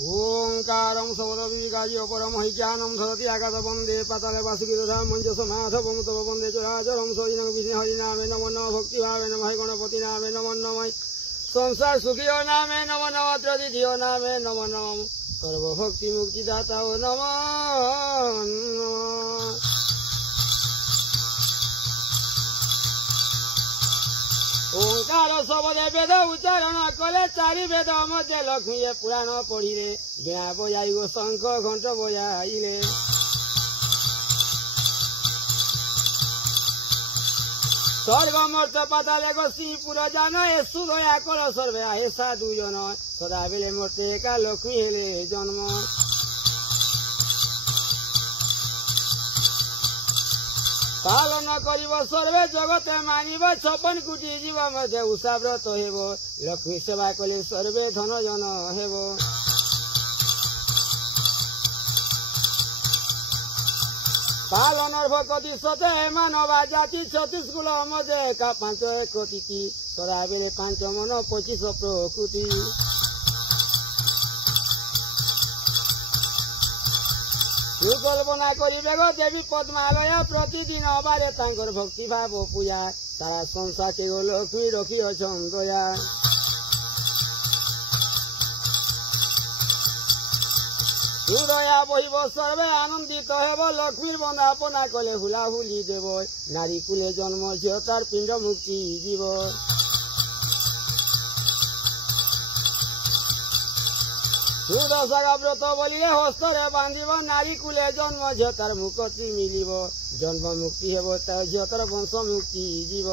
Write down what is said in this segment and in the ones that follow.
ओंकारं समरविगाजी अपरमहिज्ञानं धरति आगत वन्दे पाताले वासुकिरधाम मञ्जसमाधवं तव वन्दे चराचरं सोयिनं विष्णुहरिनामे नमो नमः भक्तिभावे नमः गणपतिनामे नमो नमः संसार सुखियो नामे नमो नमः त्रिधियो नामे नमो नमः सर्वभक्ति मुक्तिदाता नमो नमः। ओंकार सबदे वेद उच्चारण कले चारि वेद मध्य लक्ष्मी पुराण पढ़िले बिना बजाई शंख घंट बजाइले सर्वमर्थ पाताले श्रीपुर जान ए सुरया कल सर्वे आहे साधु जन सदा बेले मर्ते एका लक्ष्मी हेले जन्म पालन करिब सर्वे जगते मानिब 56 कोटी जीव मध्य उषा व्रत हेब लक्ष्मी सेवा कले सर्वे धन जन हेब पालन भक्ति सते मानवा जाति 36 कुल मध्य एका 5 तिथि सदा बेले 5 मन 25 प्रकृति कल्पना करिबे गो देवी पद्मालय प्रतिदिन बारे तांकर भक्ति भाव पूजा सारा संसार के लक्ष्मी रखी अछन दया दया बहिब सर्वे आनंदित हेब लक्ष्मी बंदापना कले हुलाहुली देव नारी कुले जन्म झियो तार पिंड मुक्ति जीव सुदशा व्रत बोलिए हस्तरे बांधिब नारी कुले जन्म झियो तार मुक्ति मिलिब जन्म मुक्ति हेब तार झियो तार वंश मुक्ति जीव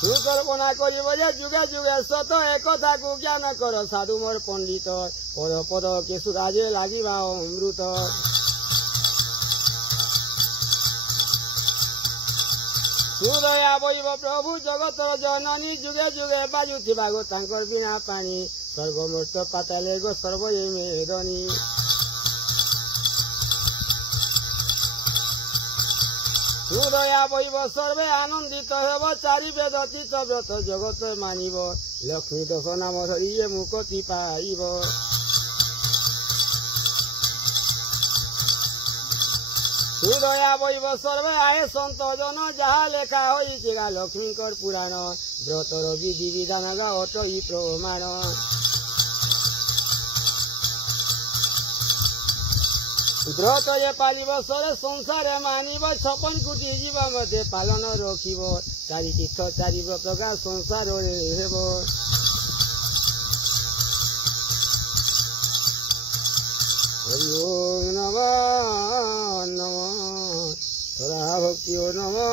सुकल्पना करिब जे जुगे जुगे सत एकथा को ज्ञान कर साधु मोर पंडित पद पद के सुराजे लागिबा अमृत सुदया बहिब प्रभु जगत जननी जुगे जुगे बाजुथिबा गो तांकर बिना पानी स्वर्गमर्त पाताले गो सर्वये मेदनी सुदया बहिब सर्वे आनंदित हेब चारि वेद तीर्थ व्रत जगत मानिब लक्ष्मी दश नाम धरिए मुक्ति पाइब सुदया बहिब सर्वे आए संत जन जहा लेखा होइगा लक्ष्मीकर पुराण व्रतर विधि विधान अटई प्रमाण व्रत ये पालिब सरे संसार मानिब 56 कोटी जीव मध्य पालन रखिब चारि तीर्थ चारि व्रत का संसार हेब हरि ओम नमः नमः सदा भक्ति नमः।